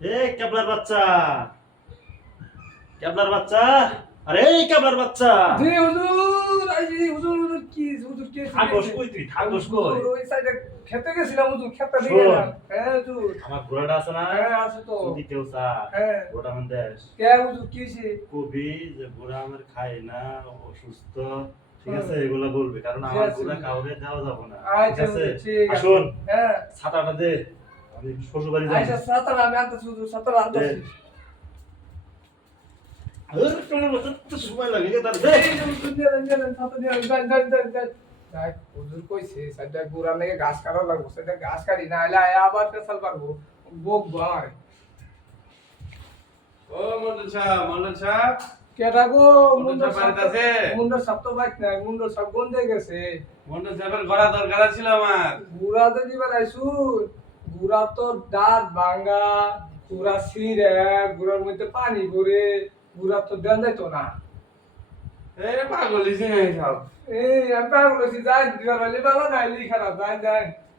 ক্যাবলার বাচ্চা, ক্যাবলার বাচ্চা, আরে এই ক্যাবলার বাচ্চা। জি হুজুর, এই যে হুজুর কি থাকস কই তুই, থাকস কই? হুজুর ওই সাইডে খেতে গেছিলাম হুজুর, খেতে দিয়ে শোন, গেলাম। হ্যাঁ হুজুর। আমার ঘোড়াটা আছে না, হ্যাঁ আছে তো। যদি কেউ চা হ্যাঁ। ঘোড়া মান দেশ কে হুজুর কি হইছে? কবি যে ঘোড়া আমার খায় না, অসুস্থ, ঠিক হুম। আছে, এগুলা বলবে, কারণ ঠিক আমার আছে ঘোড়া হুজুর। কাউরে দেওয়া যাবে না, ঠিক আচ্ছা আছে? হুজুর, ঠিক আছে। আসুন, হ্যাঁ। ছাতাটা দে, আমি শ্বশুর বাড়ি যাই। আচ্ছা সাতারা আমি আনতেছি হুজুর, সাতারা আনতেছি। তোমার মতো তো সময় লাগে তার দে। এই যে হুজুর নিয়ে নেন, ছাতা নিয়ে নেন, দেন। যাই, হুজুর কইছে সাইডে গুড়া লেগে ঘাস কাটা লাগবো, সাইডে ঘাস কাটি না আইলে আবার পেছাল পারবো, বকবো আমারে। ও মন্ডল সাহেব কেডা গো? মন্ডল সাহেব বাড়িতে আছে? মুন্ডার সাপ তো বাইক নাই, মুন্ডার সাপ গন্ধে গেছে। মন্ডল সাহেবের ঘোড়া দরকার ছিল আমার। গুড়া তো দিবার আইসুন, গুড়া তো দাঁত ভাঙা, গুড়া ছিঁড়ে, গুড়ার মধ্যে পানি ভরে, গুড়া তো দেন যাইতো না। এ পাগল হইছে নাই সব। এই আমি পাগল হইছি, যাই দিবার হইলে ভালো নাইলে খারাপ, যাই।